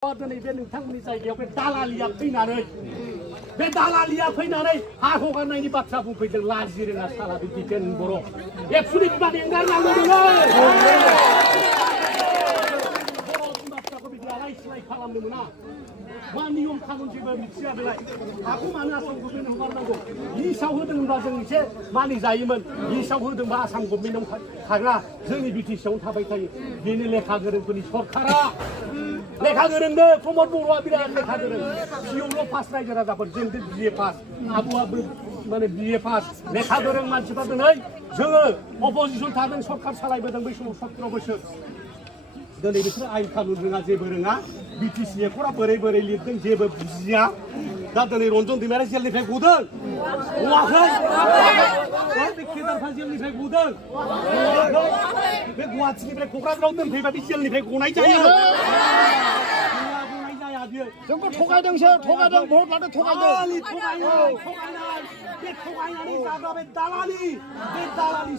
दिनै बे नोंथांमोननि जायगायाव बे दालालिया फैनानै हा हगारनायनि बाथ्रा बुंफैदों लाजि रोङा साला बे दिपेन बर' एक्सुलि बिबान एंगारनांगौ नोङो बर' बाथ्राखौ बिदि आलाय सिलाय खालामनो मोना मा नियम कानुन जेबो मिथिया बेलाय हाखौ मानो आसाम गभर्नमेन्ट हगारनांगौ लिस्टआव होदोंबा जों एसे मानिजायोमोन लिस्टआव होदोंबा आसाम गभर्नमेन्टआव थाग्रा जोंनि बिटिसिआवनो थाबाय थायो बेनो लेखा गोरोंफोरनि सरकारा लेखा गोरोंनो प्रमद बर'आ बिराद लेखा गोरों पिअल' पास रायजो राजाफोर जोंथ' बिए पास आबौआबो माने बिए पास लेखा गोरों मानसिफ्रा दिनै जोङो अपोजिसन थादों सरकार सालायबोदों बै समाव 17 बोसोर दिनै बिसोर आइन कानुन रोङा जेबो रोङा बिटिसि एकरा बोरै बोरै लिरदों जेबो बुजिया दा दिनै रन्जन दैमारिया जेलनिफ्राय गदों गवाखै बे केदारफा जेलनिफ्राय गदों बे गुवाहाटीनिफ्राय क'क्राझाराव दोनफैबा बे जेलनिफ्राय गनाय जायो जोंखौ थगायदोंसो थगायदों भट लादों थगायदों थगायनाय बे थगायनानै जाग्रा बे दालालि